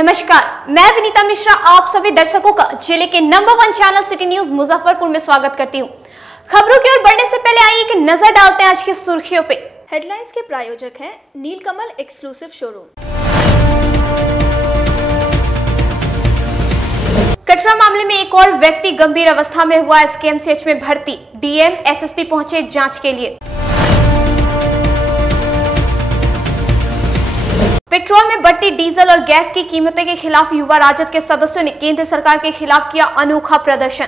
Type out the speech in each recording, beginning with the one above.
नमस्कार, मैं विनीता मिश्रा आप सभी दर्शकों का जिले के number 1 channel city news Muzaffarpur में स्वागत करती हूं। खबरों की ओर बढ़ने से पहले आइए एक नजर डालते हैं आज की सुर्खियों पे। हेडलाइंस के प्रायोजक हैं नीलकमल एक्सक्लूसिव शोरूम। कटरा मामले में एक और व्यक्ति गंभीर अवस्था में हुआ एसकेएमसीएच में भर्ती। डीएम एसएसपी पहुंचे जांच के लिए। पेट्रोल में बढ़ती डीजल और गैस की कीमतों के खिलाफ युवा राजद के सदस्यों ने केंद्र सरकार के खिलाफ किया अनोखा प्रदर्शन।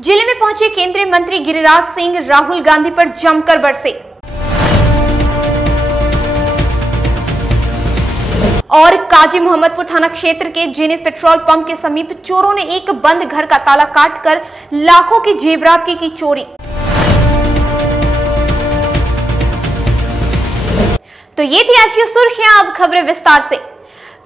जिले में पहुंचे केंद्रीय मंत्री गिरिराज सिंह राहुल गांधी पर जमकर बरसे। और काजी मोहम्मदपुर थाना क्षेत्र के जेनिथ पेट्रोल पंप के समीप चोरों ने एक बंद घर का ताला काटकर लाखों की जेवरात की चोरी। तो ये थी आज की सुर्खियां, अब खबरें विस्तार से।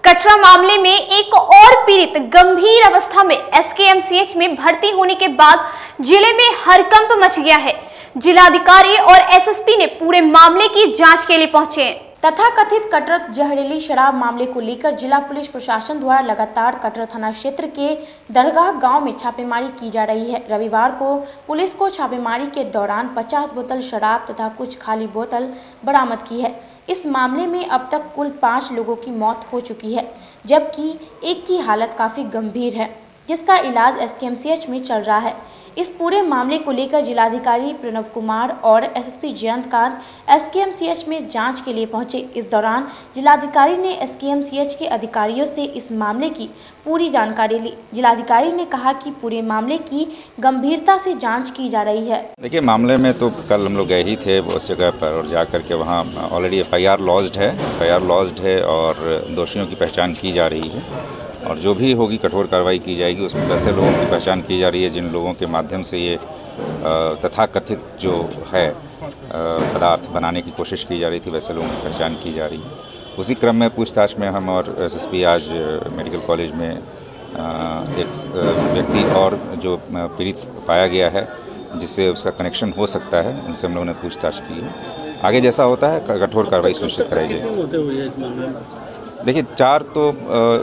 कटरा मामले में एक और पीड़ित गंभीर अवस्था में एसकेएमसीएच में भर्ती होने के बाद जिले में हड़कंप मच गया है। जिलाधिकारी और एसएसपी ने पूरे मामले की जांच के लिए पहुंचे हैं। तथाकथित कटरा जहरीली शराब मामले को लेकर जिला पुलिस प्रशासन द्वारा लगातार कटरा थाना क्षेत्र के दरगाह गांव में छापेमारी की जा रही है। रविवार को पुलिस को छापेमारी के दौरान 50 बोतल शराब तथा कुछ खाली बोतल बरामद की है। इस मामले में अब तक कुल 5 लोगों की मौत हो चुकी है, जबकि एक की हालत काफ़ी गंभीर है, जिसका इलाज एसकेएमसीएच में चल रहा है। इस पूरे मामले को लेकर जिलाधिकारी प्रणव कुमार और एसएसपी जयंतकांत एसकेएमसीएच में जांच के लिए पहुंचे। इस दौरान जिलाधिकारी ने एसकेएमसीएच के अधिकारियों से इस मामले की पूरी जानकारी ली। जिलाधिकारी ने कहा कि पूरे मामले की गंभीरता से जांच की जा रही है। देखिए, मामले में तो कल हम लोग गए ही थे उस जगह पर और जा कर के वहाँ ऑलरेडी एफआईआर लॉज्ड है और दोषियों की पहचान की जा रही है और जो भी होगी कठोर कार्रवाई की जाएगी। उसमें वैसे लोगों की पहचान की जा रही है जिन लोगों के माध्यम से ये तथाकथित जो है पदार्थ बनाने की कोशिश की जा रही थी, वैसे लोगों की पहचान की जा रही है। उसी क्रम में पूछताछ में हम और एसएसपी आज मेडिकल कॉलेज में एक व्यक्ति और जो पीड़ित पाया गया है जिससे उसका कनेक्शन हो सकता है, उनसे हम लोगों ने पूछताछ की है। आगे जैसा होता है कठोर कार्रवाई सुनिश्चित कराई जाएगी। देखिए, 4 तो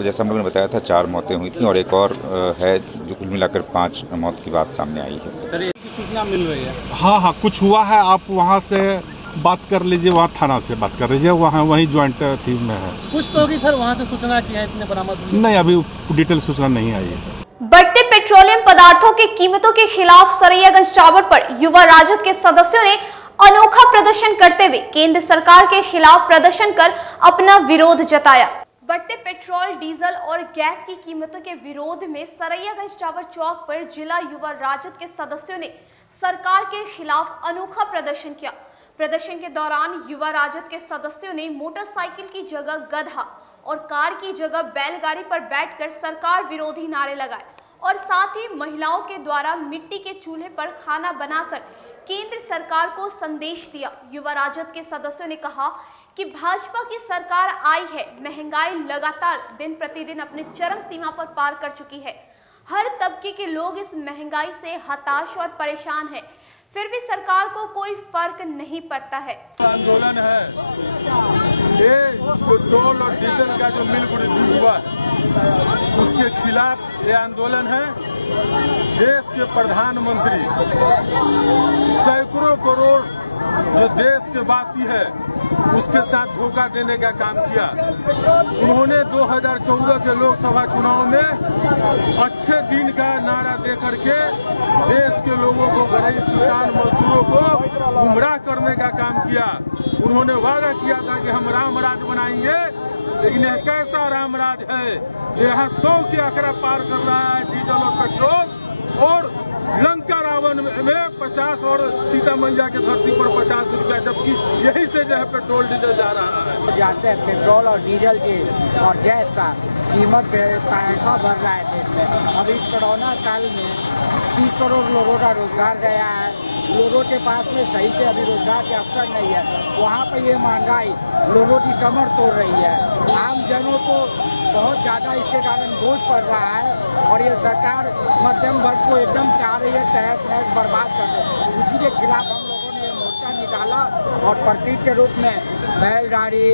जैसा हम लोगों ने बताया था 4 मौतें हुई थी और एक और है जो कुल मिलाकर 5 मौत की बात सामने आई है। सर, ये सूचना मिल रही है? हाँ, कुछ हुआ है। आप वहाँ से बात कर लीजिए, वहाँ थाना से बात कर लीजिए, वहाँ वहीं ज्वाइंट थीम में है। कुछ तो होगी सर, वहाँ से सूचना की है, इतने बरामद नहीं, अभी डिटेल सूचना नहीं आई है। बढ़ते पेट्रोलियम पदार्थों की कीमतों के खिलाफ सरैयागंज टावर पर युवा राजद के सदस्यों ने अनोखा प्रदर्शन करते हुए केंद्र सरकार के खिलाफ प्रदर्शन कर अपना विरोध जताया। बढ़ते पेट्रोल, डीजल और गैस की कीमतों के विरोध में सरैयागंज टावर चौक पर जिला युवा राजद के सदस्यों ने सरकार के खिलाफ अनोखा प्रदर्शन किया। प्रदर्शन के दौरान युवा राजद के सदस्यों ने मोटरसाइकिल की जगह गधा और कार की जगह बैलगाड़ी पर बैठकर सरकार विरोधी नारे लगाए और साथ ही महिलाओं के द्वारा मिट्टी के चूल्हे पर खाना बनाकर केंद्र सरकार को संदेश दिया। युवा राजद के सदस्यों ने कहा कि भाजपा की सरकार आई है, महंगाई लगातार दिन प्रतिदिन अपने चरम सीमा पर पार कर चुकी है। हर तबके के लोग इस महंगाई से हताश और परेशान हैं, फिर भी सरकार को कोई फर्क नहीं पड़ता है। आंदोलन है, ये पेट्रोल और डीजल का जो मिल वृद्धि हुआ उसके खिलाफ ये आंदोलन है। देश के प्रधानमंत्री सैकड़ों करोड़ जो देश के वासी है उसके साथ धोखा देने का काम किया। उन्होंने 2014 के लोकसभा चुनाव में अच्छे दिन का नारा दे करके देश के लोगों को, गरीब किसान मजदूरों को गुमराह करने का काम किया। उन्होंने वादा किया था कि हम राम राज बनाएंगे, लेकिन यह कैसा राम राज है जो यहाँ 100 के आंकड़ा पार कर रहा है डीजल और पेट्रोल, और लंका रावण में 50 और सीता मैया के धरती पर 50 रुपया, जबकि यही से जो है पेट्रोल डीजल जा रहा है। जानते हैं पेट्रोल और डीजल की और गैस का कीमत पैसा बढ़ रहा है देश में। अभी कोरोना काल में 30 करोड़ लोगों का रोजगार गया है। लोगों के पास में सही से अभी रोजगार के अवसर नहीं है। वहाँ पर ये महंगाई लोगों की कमर तोड़ रही है। आम जनों को बहुत ज़्यादा इसके कारण बोझ पड़ रहा है और ये सरकार मध्यम वर्ग को एकदम चाह रही है तहस नहस बर्बाद कर दे। उसी के खिलाफ हम लोगों ने ये मोर्चा निकाला और प्रतीक के रूप में बैलगाड़ी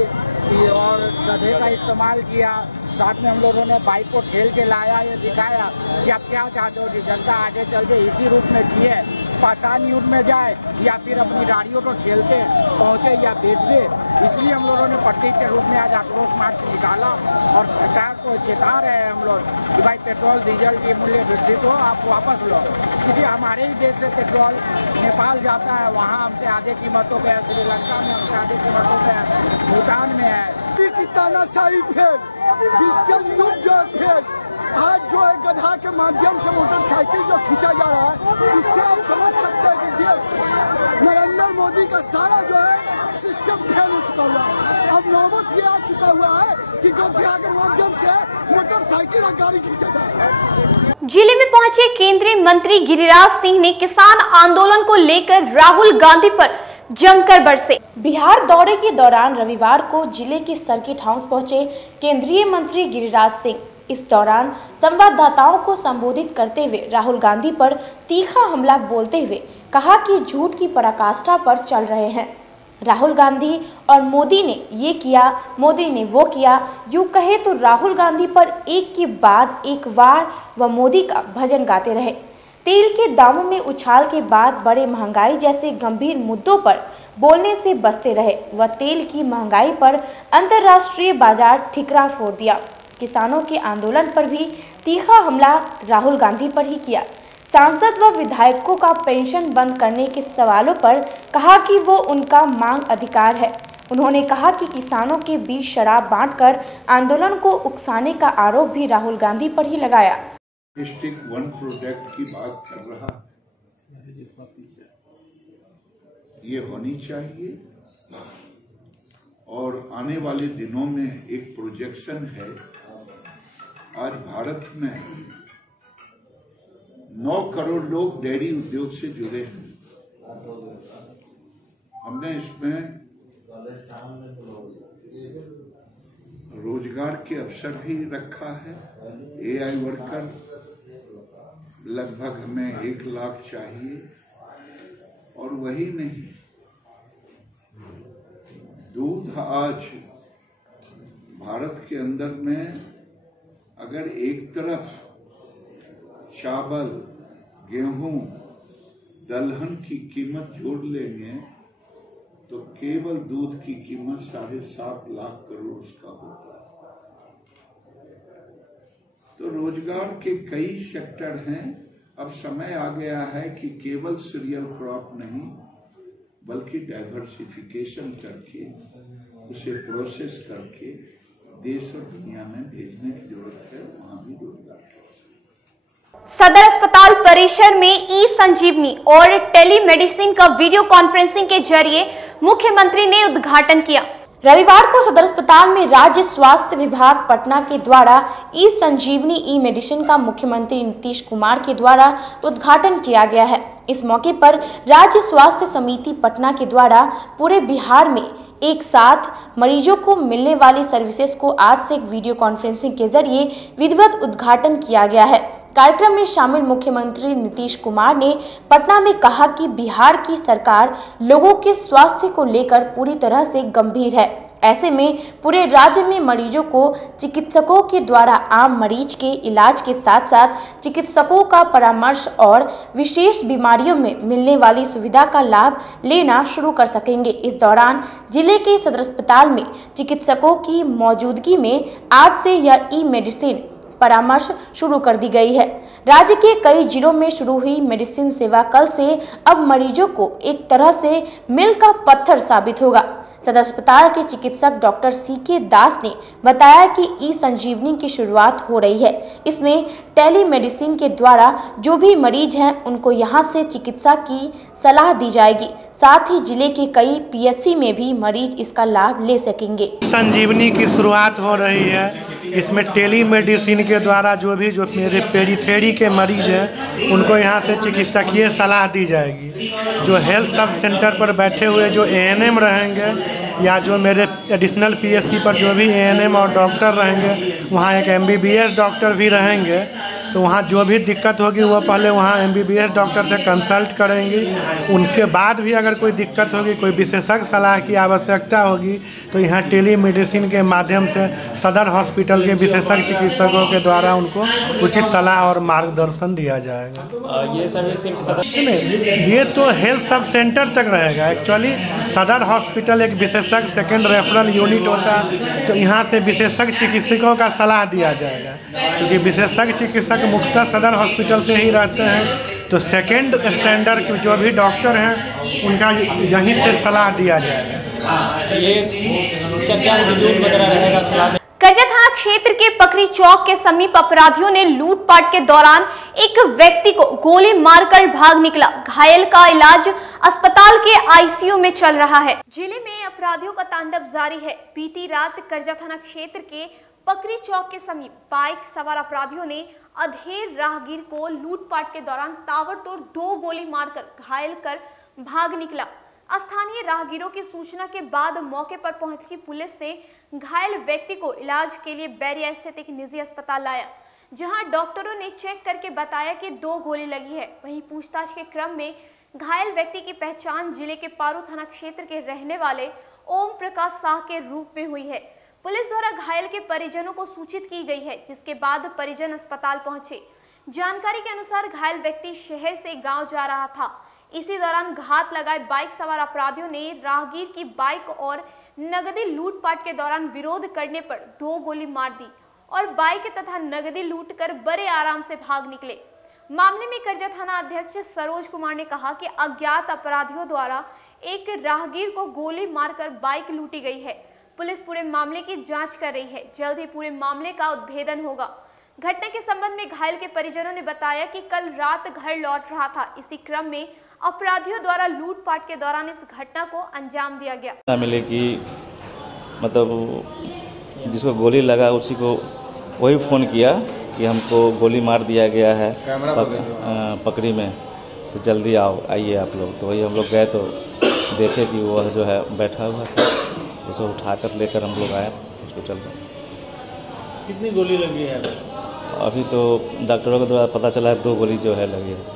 और गधे का इस्तेमाल किया। साथ में हम लोगों ने बाइक को ठेल के लाया, ये दिखाया कि आप क्या चाहते हो कि जनता आगे चल के इसी रूप में जिए, पाषाण युग में जाए या फिर अपनी गाड़ियों को ठेल के पहुँचे या बेच दे। इसलिए हम लोगों ने प्रतीक के रूप में आज आक्रोश मार्च निकाला और सरकार को चेता रहे हैं हम लोग कि भाई पेट्रोल डीजल की मूल्य वृद्धि को आप वापस लो, क्योंकि हमारे ही देश से पेट्रोल नेपाल जाता है, वहाँ हमसे आधे कीमतों पे है, श्रीलंका में हमसे आधे कीमतों पे है, भूटान में है। तानाशाही फेल, डिजिटल युग जो है फेल, आज जो है गधा के माध्यम से मोटरसाइकिल जो खींचा जा रहा है, इससे आप समझ सकते हैं कि नरेंद्र मोदी का सारा जो है सिस्टम फेल हो चुका हुआ है। अब नौबत ये आ चुका हुआ है कि गधा के माध्यम से मोटरसाइकिल और गाड़ी खींचा जा रहा है। जिले में पहुंचे केंद्रीय मंत्री गिरिराज सिंह ने किसान आंदोलन को लेकर राहुल गांधी पर जमकर बरसे। बिहार दौरे के दौरान रविवार को जिले के सर्किट हाउस पहुंचे केंद्रीय मंत्री गिरिराज सिंह। इस दौरान संवाददाताओं को संबोधित करते हुए राहुल गांधी पर तीखा हमला बोलते हुए कहा कि झूठ की पराकाष्ठा पर चल रहे हैं। राहुल गांधी और मोदी ने ये किया, मोदी ने वो किया, यूं कहे तो राहुल गांधी पर एक के बाद एक वार व मोदी का भजन गाते रहे। तेल के दामों में उछाल के बाद बड़े महंगाई जैसे गंभीर मुद्दों पर बोलने से बचते रहे व तेल की महंगाई पर अंतर्राष्ट्रीय बाजार ठिकरा फोड़ दिया। किसानों के आंदोलन पर भी तीखा हमला राहुल गांधी पर ही किया। सांसद व विधायकों का पेंशन बंद करने के सवालों पर कहा कि वो उनका मांग अधिकार है। उन्होंने कहा कि किसानों के बीच शराब बांटकर आंदोलन को उकसाने का आरोप भी राहुल गांधी पर ही लगाया। डिस्ट्रिक्ट 1 प्रोजेक्ट की बात कर रहा है, ये होनी चाहिए और आने वाले दिनों में एक प्रोजेक्शन है। आज भारत में 9 करोड़ लोग डेयरी उद्योग से जुड़े हैं। हमने इसमें रोजगार के अवसर भी रखा है। AI वर्कर लगभग हमें 1 लाख चाहिए और वही नहीं, दूध आज भारत के अंदर में अगर एक तरफ चावल, गेहूं, दलहन की कीमत जोड़ लेंगे तो केवल दूध की कीमत 7.5 लाख करोड़ उसका होता है। तो रोजगार के कई सेक्टर हैं। अब समय आ गया है कि केवल सीरियल क्रॉप नहीं बल्कि डाइवर्सिफिकेशन करके उसे प्रोसेस करके देश और दुनिया में भेजने की जरूरत है, वहां भी रोजगार। सदर अस्पताल परिसर में ई संजीवनी और टेलीमेडिसिन का वीडियो कॉन्फ्रेंसिंग के जरिए मुख्यमंत्री ने उद्घाटन किया। रविवार को सदर अस्पताल में राज्य स्वास्थ्य विभाग पटना के द्वारा ई संजीवनी ई मेडिसिन का मुख्यमंत्री नीतीश कुमार के द्वारा उद्घाटन किया गया है। इस मौके पर राज्य स्वास्थ्य समिति पटना के द्वारा पूरे बिहार में एक साथ मरीजों को मिलने वाली सर्विसेज को आज से एक वीडियो कॉन्फ्रेंसिंग के जरिए विधिवत उद्घाटन किया गया है। कार्यक्रम में शामिल मुख्यमंत्री नीतीश कुमार ने पटना में कहा कि बिहार की सरकार लोगों के स्वास्थ्य को लेकर पूरी तरह से गंभीर है। ऐसे में पूरे राज्य में मरीजों को चिकित्सकों के द्वारा आम मरीज के इलाज के साथ साथ चिकित्सकों का परामर्श और विशेष बीमारियों में मिलने वाली सुविधा का लाभ लेना शुरू कर सकेंगे। इस दौरान जिले के सदर अस्पताल में चिकित्सकों की मौजूदगी में आज से यह ई मेडिसिन परामर्श शुरू कर दी गई है। राज्य के कई जिलों में शुरू हुई मेडिसिन सेवा कल से अब मरीजों को एक तरह से मील का पत्थर साबित होगा। सदर अस्पताल के चिकित्सक डॉक्टर CK दास ने बताया कि ई संजीवनी की शुरुआत हो रही है। इसमें टेलीमेडिसिन के द्वारा जो भी मरीज हैं उनको यहां से चिकित्सा की सलाह दी जाएगी। साथ ही जिले के कई PSC में भी मरीज इसका लाभ ले सकेंगे। संजीवनी की शुरुआत हो रही है। इसमें टेलीमेडिसिन के द्वारा जो मेरे पेरीफेरी के मरीज हैं उनको यहाँ से चिकित्सकीय सलाह दी जाएगी। जो हेल्थ सब सेंटर पर बैठे हुए जो ANM रहेंगे या जो मेरे एडिशनल PSC पर जो भी ANM और डॉक्टर रहेंगे, वहाँ एक MBBS डॉक्टर भी रहेंगे। तो वहाँ जो भी दिक्कत होगी वो पहले वहाँ MBBS डॉक्टर से कंसल्ट करेंगी। उनके बाद भी अगर कोई दिक्कत होगी, कोई विशेषज्ञ सलाह की आवश्यकता होगी तो यहाँ टेलीमेडिसिन के माध्यम से सदर हॉस्पिटल के विशेषज्ञ चिकित्सकों के द्वारा उनको उचित सलाह और मार्गदर्शन दिया जाएगा। ये सर्विस सिर्फ ये तो हेल्थ सब सेंटर तक रहेगा। एक्चुअली सदर हॉस्पिटल एक विशेषज्ञ सेकेंड रेफरल यूनिट होता है, तो यहाँ से विशेषज्ञ चिकित्सकों का सलाह दिया जाएगा। क्योंकि विशेषज्ञ चिकित्सक मुख्यतः सदर हॉस्पिटल से ही रहते हैं, तो सेकेंड स्टैंडर्ड के जो भी डॉक्टर हैं उनका यहीं से सलाह दिया जाएगा। इसका क्या शेड्यूल वगैरह रहेगा सलाह? करजा थाना क्षेत्र के पकड़ी चौक के समीप अपराधियों ने लूटपाट के दौरान एक व्यक्ति को गोली मारकर भाग निकला। घायल का इलाज अस्पताल के ICU में चल रहा है। जिले में अपराधियों का तांडव जारी है। बीती रात करजा थाना क्षेत्र के पकड़ी चौक के समीप बाइक सवार अपराधियों ने अधेड़ राहगीर को लूटपाट के दौरान ताबड़तोड़ 2 गोली मारकर घायल कर भाग निकला। स्थानीय राहगीरों की सूचना के बाद मौके पर पहुंची पुलिस ने घायल व्यक्ति को इलाज के लिए बैरिया स्थित एक निजी अस्पताल लाया, जहां डॉक्टरों ने चेक करके बताया कि 2 गोली लगी है। वहीं पूछताछ के क्रम में घायल व्यक्ति की पहचान जिले के पारू थाना क्षेत्र के रहने वाले ओम प्रकाश शाह के रूप में हुई है। पुलिस द्वारा घायल के परिजनों को सूचित की गई है, जिसके बाद परिजन अस्पताल पहुंचे। जानकारी के अनुसार घायल व्यक्ति शहर से गाँव जा रहा था। इसी दौरान घात लगाए बाइक सवार अपराधियों ने राहगीर की बाइक और नगदी लूटपाट के दौरान विरोध करने पर 2 गोली मार दी और बाइक तथा नगदी लूटकर बड़े आराम से भाग निकले। मामले में करजा थाना अध्यक्ष सरोज कुमार ने कहा कि अज्ञात अपराधियों द्वारा एक राहगीर को गोली मारकर बाइक लूटी गई है। पुलिस पूरे मामले की जांच कर रही है। जल्द ही पूरे मामले का उद्भेदन होगा। घटना के संबंध में घायल के परिजनों ने बताया कि कल रात घर लौट रहा था। इसी क्रम में अपराधियों द्वारा लूटपाट के दौरान इस घटना को अंजाम दिया गया। मिले कि मतलब जिसको गोली लगा उसी को वही फ़ोन किया कि हमको गोली मार दिया गया है पकड़ी में, से जल्दी आइए आप लोग। तो वही हम लोग गए तो देखे कि वह जो है बैठा हुआ था, उसे उठाकर लेकर हम लोग आए हॉस्पिटल में। कितनी गोली लगी है? अभी तो डॉक्टरों के द्वारा पता चला है 2 गोली जो है लगी है।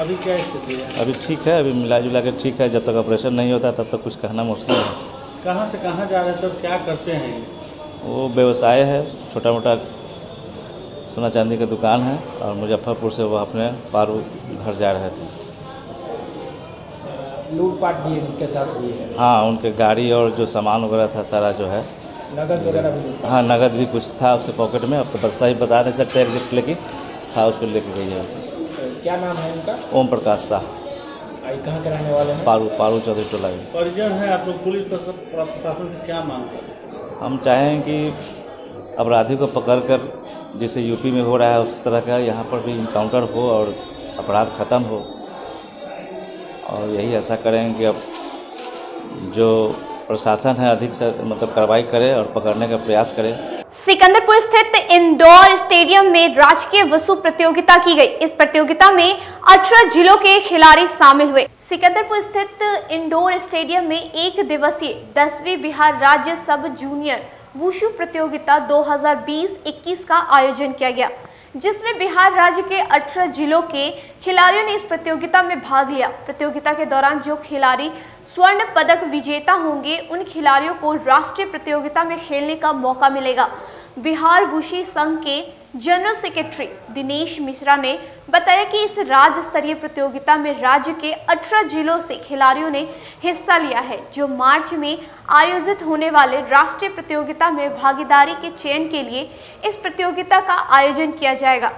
अभी क्या स्थिति है? अभी ठीक है, अभी मिला जुला के ठीक है। जब तक ऑपरेशन नहीं होता तब तक कुछ कहना मुश्किल है। कहाँ से कहाँ जा रहे हैं, सब क्या करते हैं? वो व्यवसाय है, छोटा मोटा सोना चांदी का दुकान है, और मुजफ्फरपुर से वो अपने पारू घर जा रहे थे। लूटपाट भी इसके साथ हुई है? हाँ, उनके गाड़ी और जो सामान वगैरह था सारा जो है, नगद वगैरह भी? हाँ, नगद भी कुछ था उसके पॉकेट में। अब तो सही बता नहीं सकते एग्जैक्ट, लेकिन था उसको लेके गई है। क्या नाम है उनका? ओम प्रकाश शाह। कहाँ के रहने वाले हैं? पारू चौधरी टोला। परिजन है आप लोग, पुलिस प्रशासन से क्या मांग करें? हम चाहें कि अपराधी को पकड़कर जैसे यूपी में हो रहा है उस तरह का यहाँ पर भी इनकाउंटर हो और अपराध ख़त्म हो, और यही ऐसा करें कि अब जो प्रशासन है अधिक से मतलब कार्रवाई करे और पकड़ने का प्रयास करे। सिकंदरपुर स्थित इंडोर स्टेडियम में राजकीय वसु प्रतियोगिता की गई। इस प्रतियोगिता में 18 जिलों के खिलाड़ी शामिल हुए। सिकंदरपुर स्थित इंडोर स्टेडियम में 1 दिवसीय 10वीं बिहार राज्य सब जूनियर वुशु प्रतियोगिता 2020-21 का आयोजन किया गया, जिसमें बिहार राज्य के 18 जिलों के खिलाड़ियों ने इस प्रतियोगिता में भाग लिया। प्रतियोगिता के दौरान जो खिलाड़ी स्वर्ण पदक विजेता होंगे उन खिलाड़ियों को राष्ट्रीय प्रतियोगिता में खेलने का मौका मिलेगा। बिहार वुशु संघ के जनरल सेक्रेटरी दिनेश मिश्रा ने बताया कि इस राज्य स्तरीय प्रतियोगिता में राज्य के 18 जिलों से खिलाड़ियों ने हिस्सा लिया है, जो मार्च में आयोजित होने वाले राष्ट्रीय प्रतियोगिता में भागीदारी के चयन के लिए इस प्रतियोगिता का आयोजन किया जाएगा।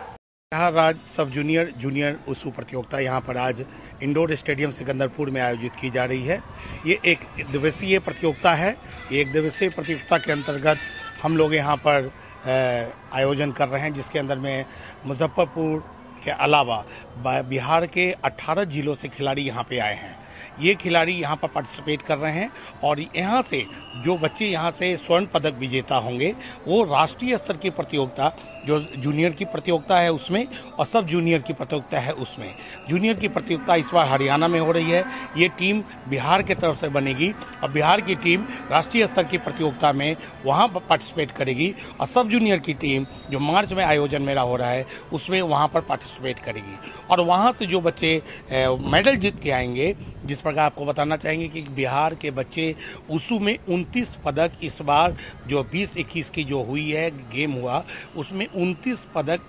बिहार राज्य सब जूनियर वुशु प्रतियोगिता यहाँ पर आज इंडोर स्टेडियम सिकंदरपुर में आयोजित की जा रही है। ये 1 दिवसीय प्रतियोगिता है। 1 दिवसीय प्रतियोगिता के अंतर्गत हम लोग यहाँ पर आयोजन कर रहे हैं, जिसके अंदर में मुजफ्फरपुर के अलावा बिहार के 18 जिलों से खिलाड़ी यहाँ पे आए हैं। ये खिलाड़ी यहाँ पर पार्टिसिपेट कर रहे हैं, और यहाँ से जो बच्चे यहाँ से स्वर्ण पदक विजेता होंगे वो राष्ट्रीय स्तर की प्रतियोगिता जो जूनियर की प्रतियोगिता है उसमें और सब जूनियर की प्रतियोगिता है उसमें। जूनियर की प्रतियोगिता इस बार हरियाणा में हो रही है। ये टीम बिहार के तरफ से बनेगी और बिहार की टीम राष्ट्रीय स्तर की प्रतियोगिता में वहाँ पर पार्टिसिपेट करेगी और सब जूनियर की टीम जो मार्च में आयोजन मेरा हो रहा है उसमें वहाँ पर पार्टिसिपेट करेगी और वहाँ से जो बच्चे मेडल जीत के आएंगे, जिस प्रकार आपको बताना चाहेंगे कि बिहार के बच्चे उसू में 29 पदक, इस बार जो 20-21 की जो हुई है गेम हुआ उसमें 29 पदक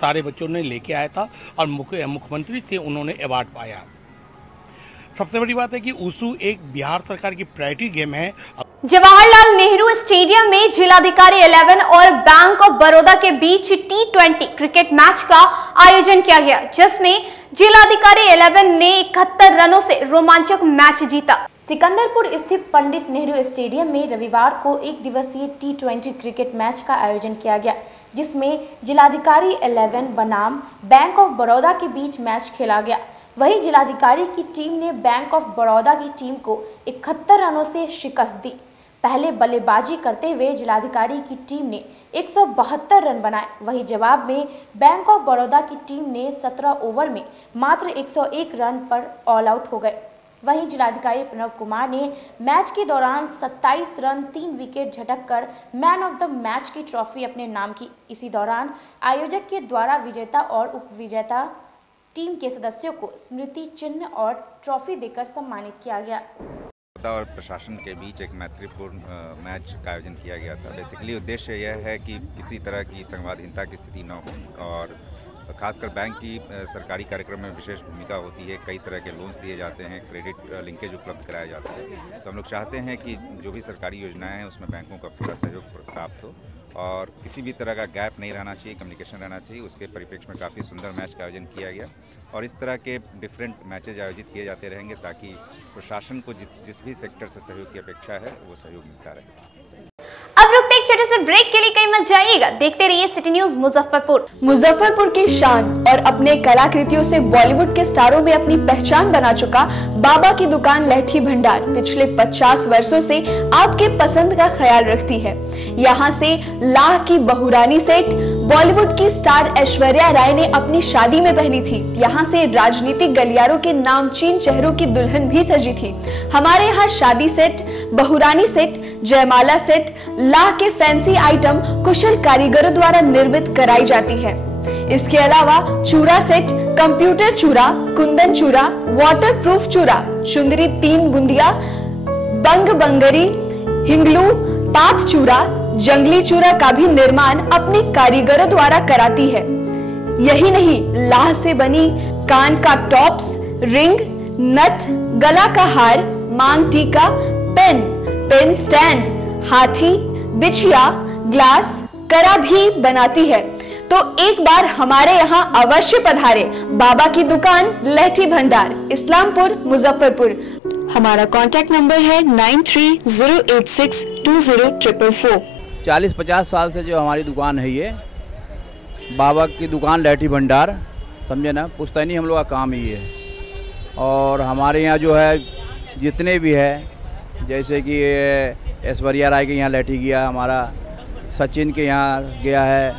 सारे बच्चों ने लेके आया था और मुख्यमंत्री थे, उन्होंने अवार्ड पाया। सबसे बड़ी बात है कि उसू एक बिहार सरकार की प्रायोरिटी गेम है। जवाहरलाल नेहरू स्टेडियम में जिलाधिकारी 11 और बैंक ऑफ बड़ौदा के बीच T20 क्रिकेट मैच का आयोजन किया गया, जिसमें जिलाधिकारी 11 ने 71 रनों से रोमांचक मैच जीता। सिकंदरपुर स्थित पंडित नेहरू स्टेडियम में रविवार को एक दिवसीय T20 क्रिकेट मैच का आयोजन किया गया, जिसमें जिलाधिकारी 11 बनाम बैंक ऑफ बड़ौदा के बीच मैच खेला गया। वहीं जिलाधिकारी की टीम ने बैंक ऑफ बड़ौदा की टीम को 71 रनों से शिकस्त दी। पहले बल्लेबाजी करते हुए जिलाधिकारी की टीम ने 172 रन बनाए। वहीं जवाब में बैंक ऑफ बड़ौदा की टीम ने 17 ओवर में मात्र 101 रन पर ऑल आउट हो गए। वहीं जिलाधिकारी प्रणव कुमार ने मैच के दौरान 27 रन 3 विकेट झटककर मैन ऑफ द मैच की ट्रॉफी अपने नाम की। इसी दौरान आयोजक के द्वारा विजेता और उपविजेता टीम के सदस्यों को स्मृति चिन्ह और ट्रॉफी देकर सम्मानित किया गया। और प्रशासन के बीच एक मैत्रीपूर्ण मैच का आयोजन किया गया था। बेसिकली उद्देश्य यह है कि किसी तरह की संवादहीनता की स्थिति न हो और खासकर बैंक की सरकारी कार्यक्रम में विशेष भूमिका होती है। कई तरह के लोन्स दिए जाते हैं, क्रेडिट लिंकेज उपलब्ध कराया जाता है। तो हम लोग चाहते हैं कि जो भी सरकारी योजनाएं हैं उसमें बैंकों का पूरा सहयोग प्राप्त हो और किसी भी तरह का गैप नहीं रहना चाहिए, कम्युनिकेशन रहना चाहिए। उसके परिप्रेक्ष्य में काफ़ी सुंदर मैच का आयोजन किया गया और इस तरह के डिफरेंट मैचेज आयोजित किए जाते रहेंगे ताकि प्रशासन को जिस भी सेक्टर से सहयोग की अपेक्षा है वो सहयोग मिलता रहे। अब रुकते एक छोटे से ब्रेक के लिए कहीं मत जाइएगा, देखते रहिए सिटी न्यूज मुजफ्फरपुर। मुजफ्फरपुर की शान और अपने कलाकृतियों से बॉलीवुड के स्टारों में अपनी पहचान बना चुका बाबा की दुकान लहठी भंडार पिछले 50 वर्षों से आपके पसंद का ख्याल रखती है। यहाँ से लाह की बहुरानी सेट बॉलीवुड की स्टार ऐश्वर्या राय ने अपनी शादी में पहनी थी। यहाँ से राजनीतिक गलियारों के नामचीन चेहरों की दुल्हन भी सजी थी। हमारे यहाँ शादी सेट, बहुरानी सेट, जयमाला सेट, लाह के फैंसी आइटम कुशल कारीगरों द्वारा निर्मित कराई जाती है। इसके अलावा चूड़ा सेट, कंप्यूटर चूड़ा, कुंदन चूड़ा, वाटरप्रूफ चूड़ा, चुंदरी 3 बुंदिया, बंग बंगरी, हिंगलू, पात चूड़ा, जंगली चूड़ा का भी निर्माण अपने कारीगरों द्वारा कराती है। यही नहीं, लाह से बनी कान का टॉप्स, रिंग, नथ, गला का हार, मांग टीका, पेन स्टैंड, हाथी, बिछिया, ग्लास, करा भी बनाती है। तो एक बार हमारे यहाँ अवश्य पधारे। बाबा की दुकान लहठी भंडार, इस्लामपुर, मुजफ्फरपुर। हमारा कांटेक्ट नंबर है 9308620444। 40-50 साल से जो हमारी दुकान है ये बाबा की दुकान लहठी भंडार, समझे ना, पुश्तैनी हम लोग का काम ही है। और हमारे यहाँ जो है जितने भी है, जैसे कि ऐश्वर्या राय के यहाँ लहठी गया, हमारा सचिन के यहाँ गया है,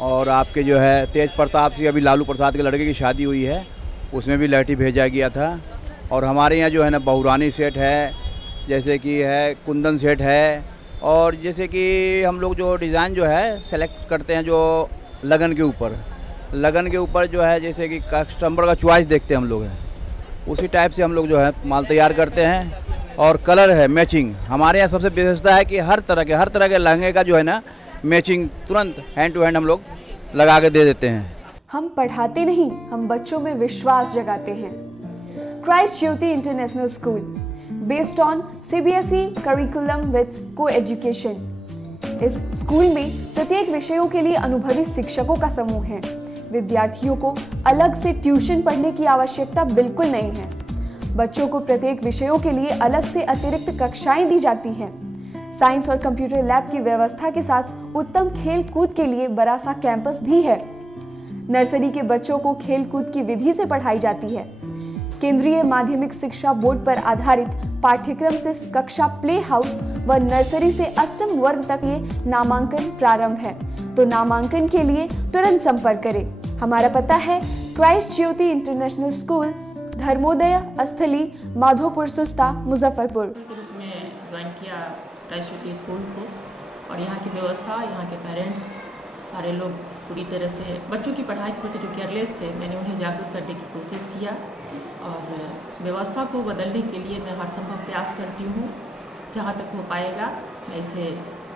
और आपके जो है तेज प्रताप सिंह, अभी लालू प्रसाद के लड़के की शादी हुई है, उसमें भी लहठी भेजा गया था। और हमारे यहाँ जो है ना बहुरानी सेट है, जैसे कि है कुंदन सेट है, और जैसे कि हम लोग जो डिज़ाइन जो है सेलेक्ट करते हैं जो लगन के ऊपर जो है, जैसे कि कस्टमर का चॉइस देखते हैं हम लोग, है उसी टाइप से हम लोग जो है माल तैयार करते हैं। और कलर है मैचिंग, हमारे यहाँ सबसे विशेषता है कि हर तरह के लहंगे का जो है ना मैचिंग तुरंत हैंड टू हैंड हम लोग लगा के दे देते हैं। हम पढ़ाते नहीं, हम बच्चों में विश्वास जगाते हैं। Christ Jyoti international school, based on CBSE curriculum with co-education. इस स्कूल में प्रत्येक विषयों के लिए अनुभवी शिक्षकों का समूह है। विद्यार्थियों को अलग से ट्यूशन पढ़ने की आवश्यकता बिल्कुल नहीं है। बच्चों को प्रत्येक विषयों के लिए अलग से अतिरिक्त कक्षाएं दी जाती हैं। साइंस और कंप्यूटर लैब की व्यवस्था के साथ उत्तम खेल कूद के लिए बड़ा सा कैंपस भी है। नर्सरी के बच्चों को खेल कूद की विधि से पढ़ाई जाती है। केंद्रीय माध्यमिक शिक्षा बोर्ड पर आधारित पाठ्यक्रम से कक्षा प्ले हाउस व नर्सरी से अष्टम वर्ग तक ये नामांकन प्रारंभ है। तो नामांकन के लिए तुरंत संपर्क करें। हमारा पता है Christ Jyoti international school, Dharmodaya स्थली, माधोपुर सुस्ता, मुजफ्फरपुर। के रूप में ज्वाइन किया क्राइस्ट ज्योति स्कूल को, और यहाँ की व्यवस्था, यहाँ के पेरेंट्स सारे लोग पूरी तरह से बच्चों की पढ़ाई के प्रति जो केयरलेस थे, मैंने उन्हें जागरूक करने की कोशिश किया और उस व्यवस्था को बदलने के लिए मैं हर संभव प्रयास करती हूँ। जहाँ तक हो पाएगा मैं इसे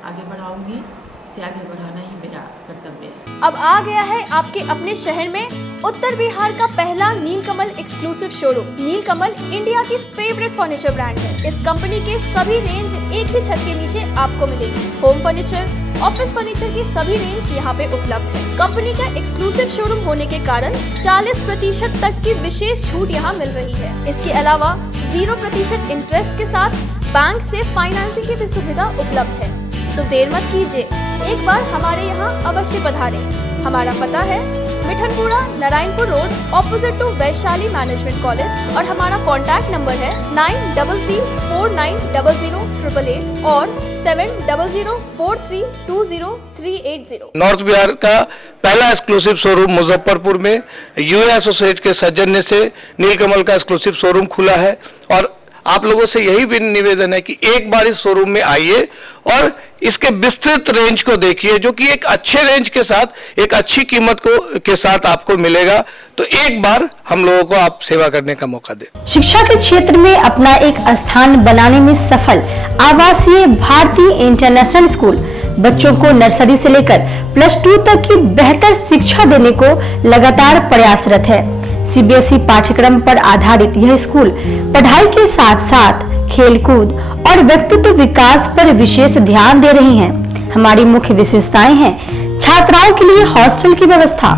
आगे बढ़ाऊँगी, इसे आगे बढ़ाना ही मेरा कर्तव्य है। अब आ गया है आपके अपने शहर में उत्तर बिहार का पहला नीलकमल एक्सक्लूसिव शोरूम। नीलकमल इंडिया की फेवरेट फर्नीचर ब्रांड है। इस कंपनी के सभी रेंज एक ही छत के नीचे आपको मिलेगी। होम फर्नीचर, ऑफिस फर्नीचर की सभी रेंज यहाँ पे उपलब्ध है। कंपनी का एक्सक्लूसिव शोरूम होने के कारण 40% तक की विशेष छूट यहाँ मिल रही है। इसके अलावा 0% इंटरेस्ट के साथ बैंक से फाइनेंसिंग की भी सुविधा उपलब्ध है। तो देर मत कीजिए, एक बार हमारे यहाँ अवश्य पधारें। हमारा पता है Mithanpura, Narayanpur road, opposite to Vaishali management college, और हमारा कॉन्टैक्ट नंबर है 9334900888 और 7004320380। नॉर्थ बिहार का पहला एक्सक्लूसिव शोरूम मुजफ्फरपुर में यूए एसोसिएट के सौजन्य से नीलकमल का एक्सक्लूसिव शोरूम खुला है। और आप लोगों से यही भी निवेदन है कि एक बार इस शोरूम में आइए और इसके विस्तृत रेंज को देखिए, जो कि एक अच्छे रेंज के साथ एक अच्छी कीमत के साथ आपको मिलेगा। तो एक बार हम लोगों को आप सेवा करने का मौका दें। शिक्षा के क्षेत्र में अपना एक स्थान बनाने में सफल आवासीय भारती इंटरनेशनल स्कूल बच्चों को नर्सरी से लेकर +2 तक की बेहतर शिक्षा देने को लगातार प्रयासरत है। सीबीएसई पाठ्यक्रम पर आधारित यह स्कूल पढ़ाई के साथ साथ खेलकूद और व्यक्तित्व विकास पर विशेष ध्यान दे रही हैं। हमारी मुख्य विशेषताएं हैं छात्राओं के लिए हॉस्टल की व्यवस्था,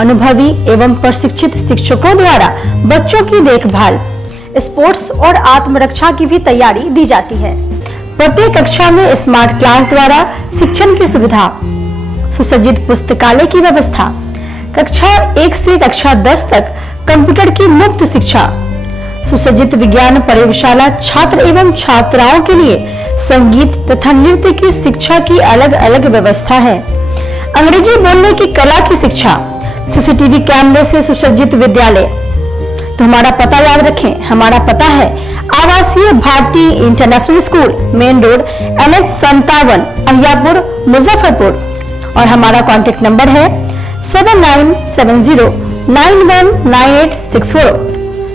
अनुभवी एवं प्रशिक्षित शिक्षकों द्वारा बच्चों की देखभाल, स्पोर्ट्स और आत्मरक्षा की भी तैयारी दी जाती है। प्रत्येक कक्षा में स्मार्ट क्लास द्वारा शिक्षण की सुविधा, सुसज्जित पुस्तकालय की व्यवस्था, कक्षा 1 से कक्षा 10 तक कंप्यूटर की मुफ्त शिक्षा, सुसज्जित विज्ञान प्रयोगशाला, छात्र एवं छात्राओं के लिए संगीत तथा नृत्य की शिक्षा की अलग अलग व्यवस्था है। अंग्रेजी बोलने की कला की शिक्षा, सीसीटीवी कैमरे से सुसज्जित विद्यालय। तो हमारा पता याद रखें, हमारा पता है Awasiya Bharati international school, main road NH 57, Ahiyapur, Muzaffarpur. और हमारा कॉन्टेक्ट नंबर है 7970919864,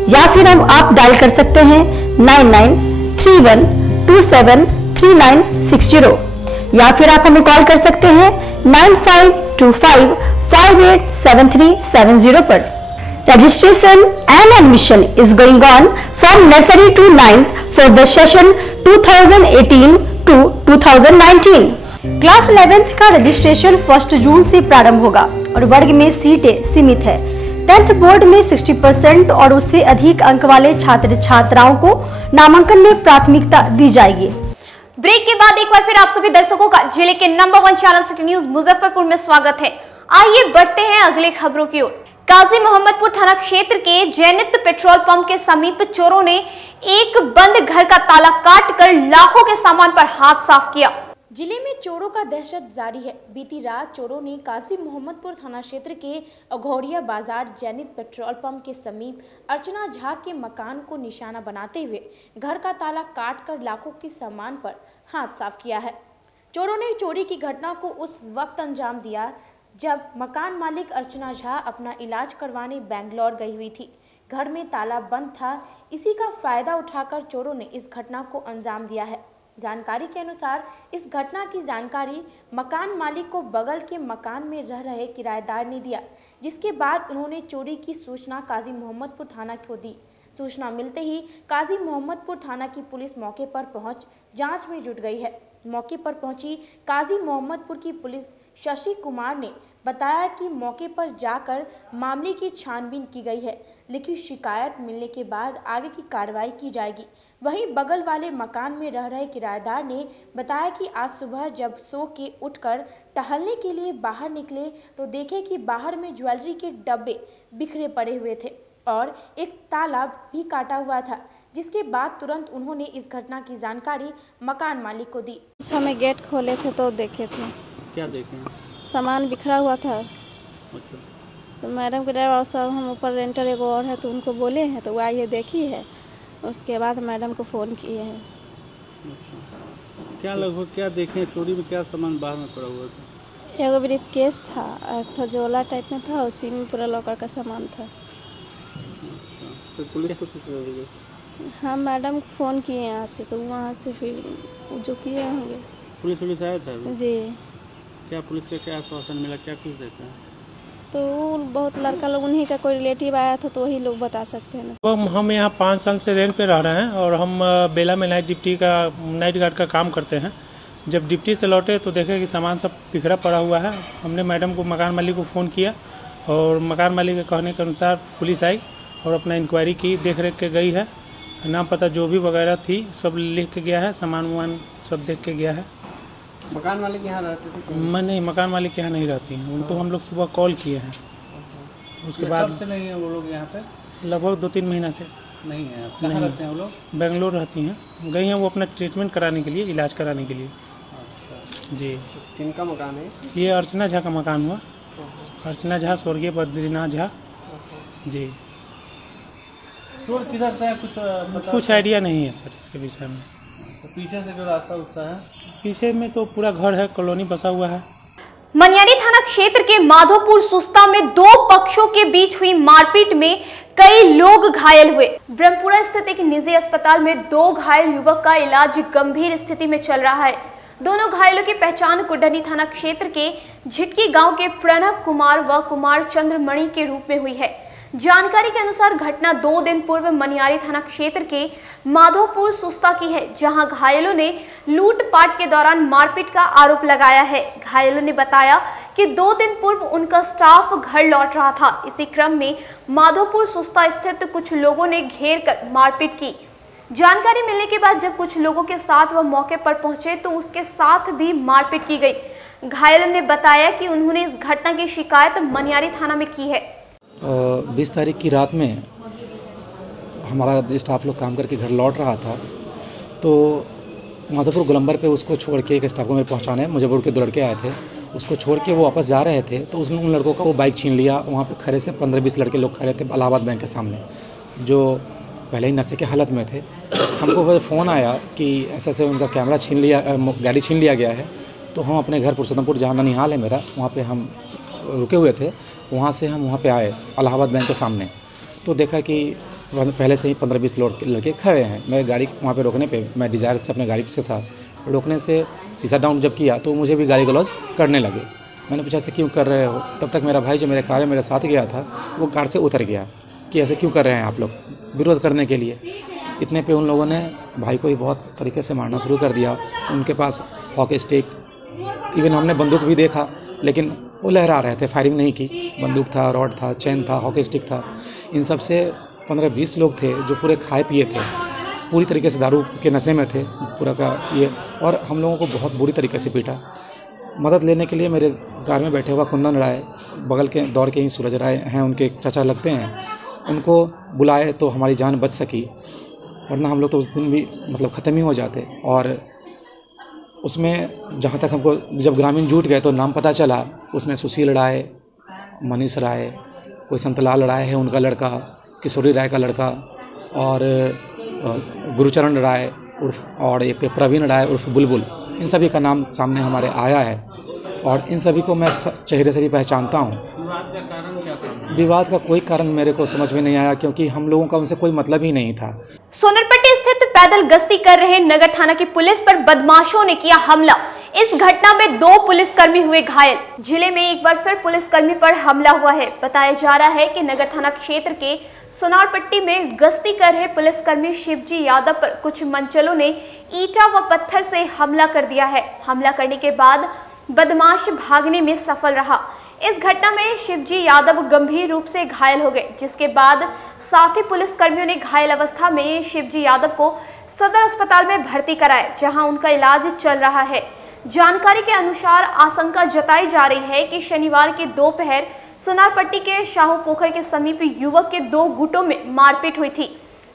या फिर आप डायल कर सकते हैं 9931273960, या फिर आप हमें कॉल कर सकते हैं 9525587370 पर। Registration and admission is going on from nursery to 9th for the session 2018 to 2019. Class 11th का रजिस्ट्रेशन 1 जून से प्रारंभ होगा और वर्ग में सीटें सीमित है। 10th बोर्ड में 60% और उससे अधिक अंक वाले छात्र छात्राओं को नामांकन में प्राथमिकता दी जाएगी। ब्रेक के बाद एक बार फिर आप सभी दर्शकों का जिले के number 1 channel city news Muzaffarpur में स्वागत है। आइए बढ़ते हैं अगले खबरों की ओर। काजी मोहम्मदपुर थाना क्षेत्र के जैनित पेट्रोल पंप के समीप चोरों ने एक बंद घर का ताला काटकर लाखों के सामान पर हाथ साफ किया। जिले में चोरों का दहशत जारी है। बीती रात चोरों ने काजी मोहम्मदपुर थाना क्षेत्र के अघोरिया बाजार जैनित पेट्रोल पंप के समीप अर्चना झा के मकान को निशाना बनाते हुए घर का ताला काटकर लाखों के सामान पर हाथ साफ किया है। चोरों ने चोरी की घटना को उस वक्त अंजाम दिया जब मकान मालिक अर्चना झा अपना इलाज करवाने बेंगलोर गई हुई थी। घर में ताला बंद था। इसी का फायदा उठाकर चोरों ने इस घटना को अंजाम दिया है। जानकारी के अनुसार इस घटना की जानकारी मकान मालिक को बगल के मकान में रह रहे किराएदार ने दिया, जिसके बाद उन्होंने चोरी की सूचना काजी मोहम्मदपुर थाना को दी। सूचना मिलते ही काजी मोहम्मदपुर थाना की पुलिस मौके पर पहुंच जांच में जुट गई है। मौके पर पहुंची काजी मोहम्मदपुर की पुलिस शशि कुमार ने बताया कि मौके पर जाकर मामले की छानबीन की गई है। लिखित शिकायत मिलने के बाद आगे की कार्रवाई की जाएगी। वहीं बगल वाले मकान में रह रहे किराएदार ने बताया कि आज सुबह जब सो के उठकर टहलने के लिए बाहर निकले तो देखे कि बाहर में ज्वेलरी के डब्बे बिखरे पड़े हुए थे और एक ताला भी काटा हुआ था, जिसके बाद तुरंत उन्होंने इस घटना की जानकारी मकान मालिक को दी। हमें गेट खोले थे तो देखे थे। क्या देखे? सामान बिखरा हुआ था। अच्छा। तो मैडम के ड्राइवर साहब, हम ऊपर रेंटर एक और है तो उनको बोले हैं तो वो आई है, देखी है, उसके बाद मैडम को फ़ोन किए हैं। अच्छा। क्या लगभग क्या देखें? चोरी में क्या सामान बाहर में पड़ा हुआ था? एगो ब्रीफ केस था, एक झोला टाइप में था, उसी में पूरा लॉकर का सामान था। अच्छा। तो पुलिस को सूचना दी गई? हाँ, मैडम को फ़ोन किए यहाँ से, तो वहाँ से फिर जो किए होंगे। पुलिस आया था? जी। क्या पुलिस का क्या आश्वासन मिला, क्या कुछ देखा? तो बहुत लड़का लोग, उन्हीं का कोई रिलेटिव आया था तो वही लोग बता सकते हैं ना। हम यहाँ 5 साल से रेंट पे रह रहे हैं और हम बेला में नाइट गार्ड का काम करते हैं। जब ड्यूटी से लौटे तो देखे कि सामान सब बिखरा पड़ा हुआ है। हमने मैडम को, मकान मालिक को फ़ोन किया और मकान मालिक के कहने के अनुसार पुलिस आई और अपना इंक्वायरी की, देख रेख के गई है। नाम पता जो भी वगैरह थी सब लिख के गया है, सामान वामान सब देख के गया है। मकान मालिक यहाँ रहते थे? नहीं, मकान मालिक यहाँ नहीं रहती हैं। उनको हम लोग सुबह कॉल किए हैं। उसके बाद कब से नहीं है वो लोग यहाँ पे? लगभग 2-3 महीना से नहीं है। कहाँ रहते हैं वो लोग? बेंगलोर रहती हैं। गई हैं वो अपना ट्रीटमेंट कराने के लिए, इलाज कराने के लिए। अच्छा जी। किनका मकान है? ये अर्चना झा का मकान हुआ। अर्चना झा, स्वर्गीय बद्रीनाथ झा। जी। चोर किधर से है कुछ आइडिया नहीं है सर इसके विषय में। तो पीछे से जो रास्ता उसका है? पीछे में तो पूरा घर है, कॉलोनी बसा हुआ है। मनियारी थाना क्षेत्र के माधोपुर सुस्ता में 2 पक्षों के बीच हुई मारपीट में कई लोग घायल हुए। ब्रह्मपुरा स्थित एक निजी अस्पताल में 2 घायल युवक का इलाज गंभीर स्थिति में चल रहा है। दोनों घायलों की पहचान कुडनी थाना क्षेत्र के झिटकी गांव के प्रणव कुमार व कुमार चंद्रमणि के रूप में हुई है। जानकारी के अनुसार घटना 2 दिन पूर्व मनियारी थाना क्षेत्र के माधोपुर सुस्ता की है, जहां घायलों ने लूटपाट के दौरान मारपीट का आरोप लगाया है। घायलों ने बताया कि 2 दिन पूर्व उनका स्टाफ घर लौट रहा था। इसी क्रम में माधोपुर सुस्ता स्थित कुछ लोगों ने घेर कर मारपीट की। जानकारी मिलने के बाद जब कुछ लोगों के साथ वह मौके पर पहुंचे तो उसके साथ भी मारपीट की गई। घायलों ने बताया कि उन्होंने इस घटना की शिकायत मनियारी थाना में की है। 20 तारीख की रात में हमारा स्टाफ लोग काम करके घर लौट रहा था, तो माधोपुर गोलंबर पे उसको छोड़ के एक स्टाफ को मेरे पहुंचाने मुजफ्फरपुर के 2 लड़के आए थे। उसको छोड़ के वो वापस जा रहे थे तो उसने उन लड़कों का वो बाइक छीन लिया। वहाँ पे खड़े से 15-20 लड़के लोग खड़े थे इलाहाबाद बैंक के सामने, जो पहले ही नशे के हालत में थे। हमको फ़ोन आया कि ऐसे उनका कैमरा छीन लिया, गाड़ी छीन लिया गया है। तो हम अपने घर पुरुषोत्तमपुर, जहाँ ननिहाल है मेरा, वहाँ पे हम रुके हुए थे। वहाँ से हम वहाँ पे आए इलाहाबाद बैंक के सामने, तो देखा कि पहले से ही 15-20 लड़के खड़े हैं। मैं गाड़ी वहाँ पे रोकने पे, मैं डिज़ायर से अपने गाड़ी से था, रोकने से शीशा डाउन जब किया तो मुझे भी गाली गलौज करने लगे। मैंने पूछा ऐसे क्यों कर रहे हो? तब तक मेरा भाई जो मेरे कार में मेरे साथ गया था वो कार से उतर गया कि ऐसे क्यों कर रहे हैं आप लोग, विरोध करने के लिए। इतने पे उन लोगों ने भाई को ही बहुत तरीके से मारना शुरू कर दिया। उनके पास हॉकी स्टिक, इवन हमने बंदूक भी देखा, लेकिन वो लहरा रहे थे, फायरिंग नहीं की। बंदूक था, रॉड था, चैन था, हॉकी स्टिक था। इन सब से 15-20 लोग थे जो पूरे खाए पिए थे, पूरी तरीके से दारू के नशे में थे पूरा का ये। और हम लोगों को बहुत बुरी तरीके से पीटा। मदद लेने के लिए मेरे कार में बैठे हुआ कुंदन राय, बगल के दौड़ के ही सूरज राय हैं, उनके चाचा लगते हैं, उनको बुलाए तो हमारी जान बच सकी, वरना हम लोग तो उस दिन भी मतलब ख़त्म ही हो जाते। और उसमें जहाँ तक हमको जब ग्रामीण जुट गए तो नाम पता चला, उसमें सुशील राय, मनीष राय, कोई संतलाल राय है उनका लड़का, किशोरी राय का लड़का, और गुरुचरण राय उर्फ, और एक प्रवीण राय उर्फ बुलबुल, इन सभी का नाम सामने हमारे आया है। और इन सभी को मैं चेहरे से भी पहचानता हूँ। विवाद का कारण क्या था? विवाद का कोई कारण मेरे को समझ में नहीं आया, क्योंकि हम लोगों का उनसे कोई मतलब ही नहीं था। सोनरपट्टी स्थित पैदल गश्ती कर रहे नगर थाना की पुलिस पर बदमाशों ने किया हमला। इस घटना में 2 पुलिसकर्मी हुए घायल। जिले में एक बार फिर पुलिसकर्मी पर हमला हुआ है। बताया जा रहा है कि नगर थाना क्षेत्र के सोनारपट्टी में गश्ती कर रहे पुलिसकर्मी शिवजी यादव पर कुछ मंचलों ने ईंटा व पत्थर से हमला कर दिया है। हमला करने के बाद बदमाश भागने में सफल रहा। इस घटना में शिवजी यादव गंभीर रूप से घायल हो गए, जिसके बाद साथी पुलिसकर्मियों ने घायल अवस्था में शिवजी यादव को सदर अस्पताल में भर्ती कराया, जहां उनका इलाज चल रहा है। जानकारी के अनुसार आशंका जताई जा रही है कि शनिवार की दोपहर सोनारपट्टी के शाहू पोखर के समीप युवक के 2 गुटों में मारपीट हुई थी।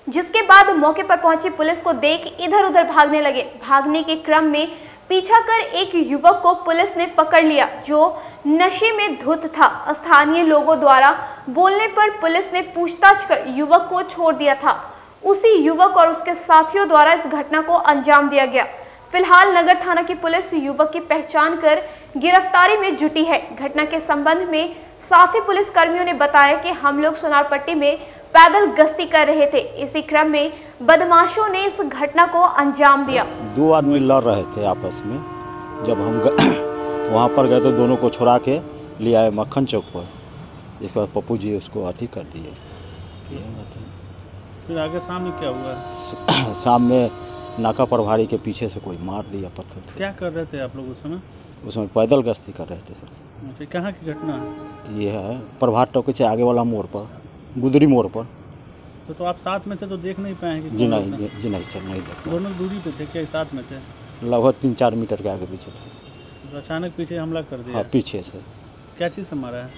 जिसके बाद मौके पर पहुंची पुलिस को देख इधर उधर भागने लगे। भागने के क्रम में पीछा कर एक युवक को पुलिस ने पकड़ लिया जो नशे में धुत था। स्थानीय लोगों द्वारा बोलने पर पुलिस ने पूछताछ कर युवक को छोड़ दिया था। उसी युवक और उसके साथियों द्वारा इस घटना को अंजाम दिया गया। फिलहाल नगर थाना की पुलिस युवक की पहचान कर गिरफ्तारी में जुटी है। घटना के संबंध में साथी पुलिस कर्मियों ने बताया कि हम लोग सोनारपट्टी में पैदल गश्ती कर रहे थे। इसी क्रम में बदमाशों ने इस घटना को अंजाम दिया। दो आदमी लड़ रहे थे आपस में। जब हम वहाँ पर गए तो दोनों को छुड़ा के ले आए मक्खन चौक पर। इसके बाद पप्पू जी उसको अथी कर दिए। फिर आगे शाम में क्या हुआ? शाम में नाका प्रभारी के पीछे से कोई मार दिया पत्थर से। क्या कर रहे थे आप लोग उस समय? उसमें पैदल गश्ती कर रहे थे सर। अच्छा, कहाँ की घटना है? ये है प्रभात टॉकी से आगे वाला मोड़ पर, गुदरी मोड़ पर। तो आप साथ में थे तो देख नहीं पाए कि? जी नहीं सर, नहीं देखा। दोनों दूरी पे थे क्या, साथ में थे? लगभग 3-4 मीटर के आगे पीछे थे। तो अचानक पीछे हमला कर दिया? हाँ, पीछे से। क्या चीज़ से मारा है?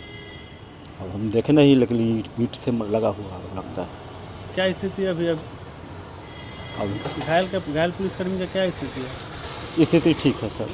अब हम देखे नहीं, लेकिन ईंट से लगा हुआ लगता है। क्या स्थिति है अभी? घायल पुलिसकर्मी का क्या स्थिति है? स्थिति ठीक है सर।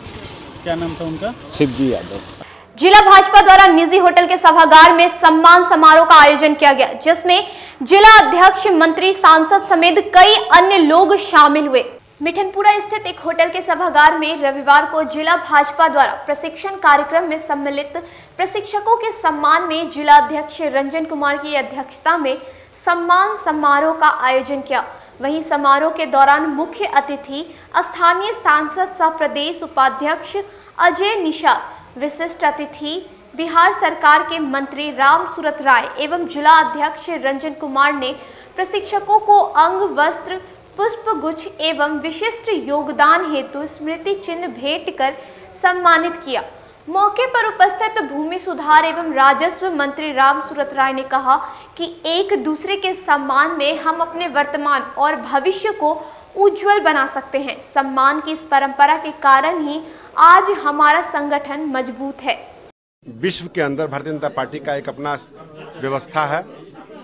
क्या नाम था उनका? शिवजी यादव। जिला भाजपा द्वारा निजी होटल के सभागार में सम्मान समारोह का आयोजन किया गया, जिसमें जिला अध्यक्ष, मंत्री, सांसद समेत कई अन्य लोग शामिल हुए। मिठनपुरा स्थित एक होटल के सभागार में रविवार को जिला भाजपा द्वारा प्रशिक्षण कार्यक्रम में सम्मिलित प्रशिक्षकों के सम्मान में जिला अध्यक्ष रंजन कुमार की अध्यक्षता में सम्मान समारोह का आयोजन किया। वहीं समारोह के दौरान मुख्य अतिथि स्थानीय सांसद सह प्रदेश उपाध्यक्ष अजय निषाद, विशिष्ट अतिथि बिहार सरकार के मंत्री राम सूरत राय एवं जिला अध्यक्ष रंजन कुमार ने प्रशिक्षकों को अंग वस्त्र, पुष्प गुच्छ एवं विशिष्ट योगदान हेतु स्मृति चिन्ह भेंट कर सम्मानित किया। मौके पर उपस्थित भूमि सुधार एवं राजस्व मंत्री राम सूरत राय ने कहा कि एक दूसरे के सम्मान में हम अपने वर्तमान और भविष्य को उज्जवल बना सकते हैं। सम्मान की इस परंपरा के कारण ही आज हमारा संगठन मजबूत है। विश्व के अंदर भारतीय जनता पार्टी का एक अपना व्यवस्था है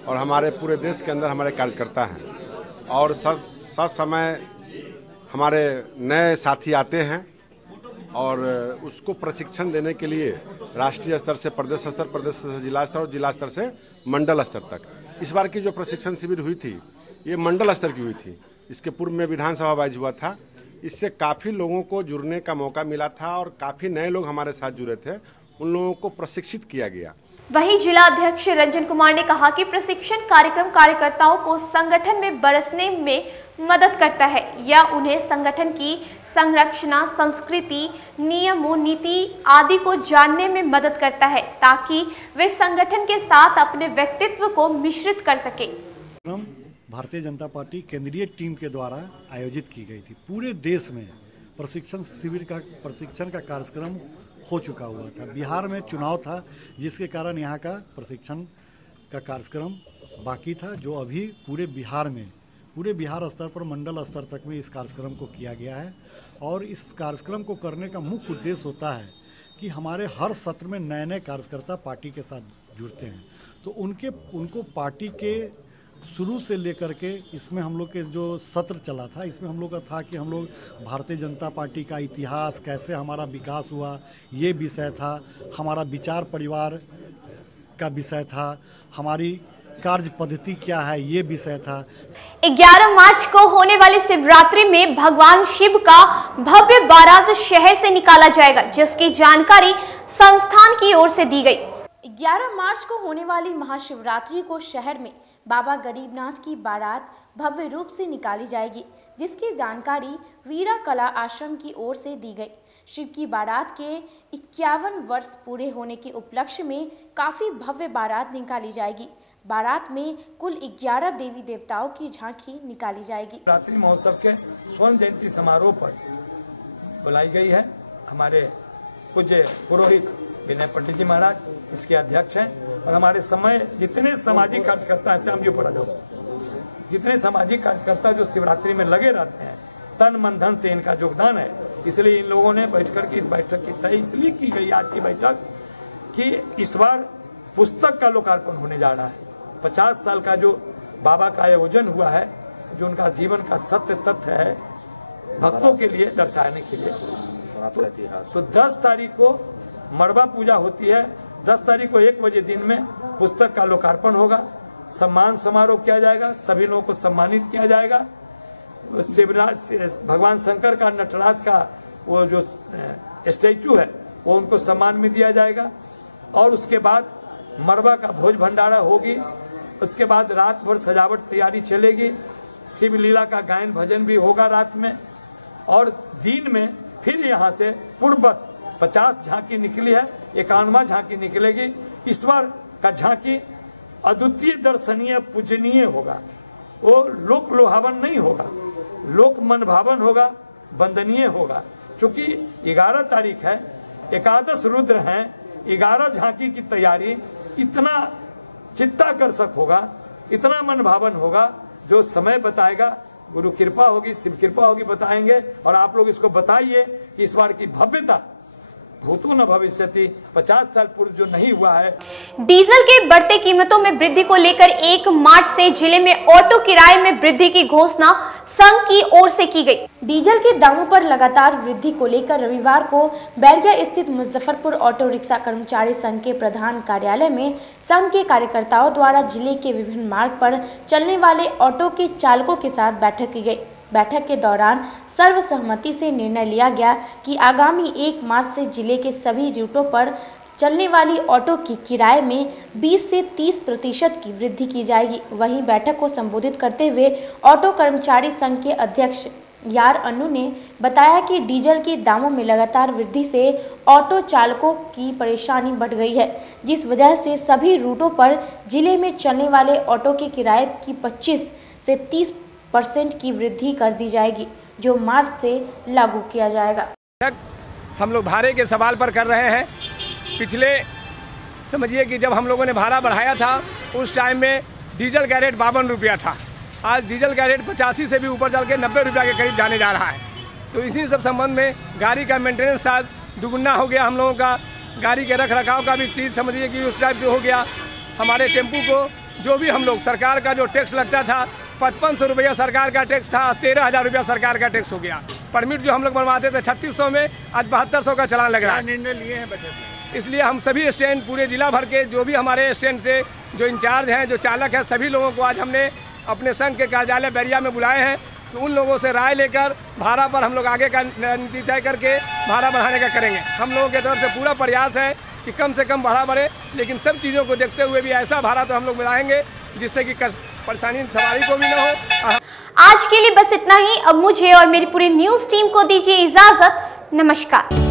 और हमारे पूरे देश के अंदर हमारे कार्यकर्ता हैं और सब समय हमारे नए साथी आते हैं और उसको प्रशिक्षण देने के लिए राष्ट्रीय स्तर से प्रदेश स्तर जिला स्तर और जिला स्तर से मंडल स्तर तक। इस बार की जो प्रशिक्षण शिविर हुई थी ये मंडल स्तर की हुई थी। इसके पूर्व में विधानसभा वाइज हुआ था। इससे काफ़ी लोगों को जुड़ने का मौका मिला था और काफ़ी नए लोग हमारे साथ जुड़े थे। उन लोगों को प्रशिक्षित किया गया। वहीं जिला अध्यक्ष रंजन कुमार ने कहा कि प्रशिक्षण कार्यक्रम कार्यकर्ताओं को संगठन में बरसने में मदद करता है या उन्हें संगठन की संरचना, संस्कृति, नियमों, नीति आदि को जानने में मदद करता है ताकि वे संगठन के साथ अपने व्यक्तित्व को मिश्रित कर सके। भारतीय जनता पार्टी केंद्रीय टीम के द्वारा आयोजित की गई थी। पूरे देश में प्रशिक्षण शिविर का प्रशिक्षण का कार्यक्रम हो चुका हुआ था। बिहार में चुनाव था जिसके कारण यहाँ का प्रशिक्षण का कार्यक्रम बाकी था, जो अभी पूरे बिहार स्तर पर मंडल स्तर तक में इस कार्यक्रम को किया गया है। और इस कार्यक्रम को करने का मुख्य उद्देश्य होता है कि हमारे हर सत्र में नए नए कार्यकर्ता पार्टी के साथ जुड़ते हैं, तो उनको पार्टी के शुरू से लेकर के इसमें हम लोग के जो सत्र चला था, इसमें हम लोग का था कि हम लोग भारतीय जनता पार्टी का इतिहास, कैसे हमारा विकास हुआ, ये विषय था। हमारा विचार परिवार का विषय था। हमारी कार्य पद्धति क्या है, ये विषय था। 11 मार्च को होने वाली शिवरात्रि में भगवान शिव का भव्य बारात शहर से निकाला जाएगा, जिसकी जानकारी संस्थान की ओर से दी गई। 11 मार्च को होने वाली महाशिवरात्रि को शहर में बाबा गरीबनाथ की बारात भव्य रूप से निकाली जाएगी, जिसकी जानकारी वीरा कला आश्रम की ओर से दी गई। शिव की बारात के 51 वर्ष पूरे होने के उपलक्ष्य में काफी भव्य बारात निकाली जाएगी। बारात में कुल 11 देवी देवताओं की झांकी निकाली जाएगी। रात्रि महोत्सव के स्वर्ण जयंती समारोह पर बुलाई गई है। हमारे पूज्य पुरोहित विनय पंडित जी महाराज इसके अध्यक्ष हैं और हमारे समय जितने सामाजिक कार्यकर्ता हैं, श्याम जी पढ़ा जाओ, जितने सामाजिक कार्यकर्ता जो शिवरात्रि में लगे रहते हैं, तन मन धन से इनका योगदान है। इसलिए इन लोगों ने बैठकर के इस बैठक की तय इसलिए की गई आज की बैठक कि इस बार पुस्तक का लोकार्पण होने जा रहा है। 50 साल का जो बाबा का आयोजन हुआ है जो उनका जीवन का सत्य तथ्य है भक्तों के लिए दर्शाने के लिए। तो 10 तारीख को मड़वा पूजा होती है। 10 तारीख को 1 बजे दिन में पुस्तक का लोकार्पण होगा, सम्मान समारोह किया जाएगा, सभी लोगों को सम्मानित किया जाएगा। शिवराज भगवान शंकर का नटराज का वो जो स्टैचू है वो उनको सम्मान में दिया जाएगा। और उसके बाद मड़वा का भोज भंडारा होगी। उसके बाद रात भर सजावट तैयारी चलेगी, शिव लीला का गायन भजन भी होगा रात में। और दिन में फिर यहाँ से पूर्ववत 50 झांकी निकली है, 51वां झांकी निकलेगी। ईश्वर का झांकी अद्वितीय, दर्शनीय, पूजनीय होगा। वो लोक लोहावन नहीं होगा, लोक मन भावन होगा, वंदनीय होगा। क्योंकि 11 तारीख है, 11 रुद्र हैं, 11 झांकी की तैयारी इतना चित्ताकर्षक होगा, इतना मन भावन होगा, जो समय बताएगा। गुरु कृपा होगी, शिव कृपा होगी, बताएंगे। और आप लोग इसको बताइए कि इस बार की भव्यता भूतो न भविष्यति, 50 साल पूर्व जो नहीं हुआ है। डीजल के बढ़ते कीमतों में वृद्धि को लेकर 1 मार्च से जिले में ऑटो किराए में वृद्धि की घोषणा संघ की ओर से की गई। डीजल के दामों पर लगातार वृद्धि को लेकर रविवार को बैरगा स्थित मुजफ्फरपुर ऑटो रिक्शा कर्मचारी संघ के प्रधान कार्यालय में संघ के कार्यकर्ताओं द्वारा जिले के विभिन्न मार्ग पर चलने वाले ऑटो के चालकों के साथ बैठक की गई। बैठक के दौरान सर्वसहमति से निर्णय लिया गया कि आगामी 1 मार्च से जिले के सभी रूटों पर चलने वाली ऑटो की किराए में 20 से 30% की वृद्धि की जाएगी। वहीं बैठक को संबोधित करते हुए ऑटो कर्मचारी संघ के अध्यक्ष यार अन्नू ने बताया कि डीजल के दामों में लगातार वृद्धि से ऑटो चालकों की परेशानी बढ़ गई है, जिस वजह से सभी रूटों पर जिले में चलने वाले ऑटो के किराए की 25 से 30% की वृद्धि कर दी जाएगी, जो मार्च से लागू किया जाएगा। हम लोग भाड़े के सवाल पर कर रहे हैं। पिछले समझिए कि जब हम लोगों ने भाड़ा बढ़ाया था उस टाइम में डीजल का रेट 52 रुपया था। आज डीजल का रेट 85 से भी ऊपर चल के 90 रुपया के करीब जाने जा रहा है। तो इसी सब संबंध में गाड़ी का मेंटेनेंस साल दुगुना हो गया। हम लोगों का गाड़ी के रख रखाव का भी चीज़ समझिए कि उस टाइप से हो गया। हमारे टेम्पू को जो भी हम लोग सरकार का जो टैक्स लगता था 5500 रुपया सरकार का टैक्स था, 13,000 रुपया सरकार का टैक्स हो गया। परमिट जो हम लोग बनवाते थे 3600 में, आज 7200 का चालान लग रहा है। निर्णय लिए हैं बजट में। इसलिए हम सभी स्टैंड पूरे जिला भर के जो भी हमारे स्टैंड से जो इंचार्ज हैं, जो चालक हैं, सभी लोगों को आज हमने अपने संघ के कार्यालय बैरिया में बुलाए हैं। तो उन लोगों से राय लेकर भाड़ा पर हम लोग आगे का नीति तय करके भाड़ा बढ़ाने का करेंगे। हम लोगों की तरफ से पूरा प्रयास है कि कम से कम भाड़ा बढ़े, लेकिन सब चीज़ों को देखते हुए भी ऐसा भाड़ा तो हम लोग मिलाएंगे जिससे कि परेशानी सवारी को भी न हो। आज के लिए बस इतना ही। अब मुझे और मेरी पूरी न्यूज़ टीम को दीजिए इजाजत। नमस्कार।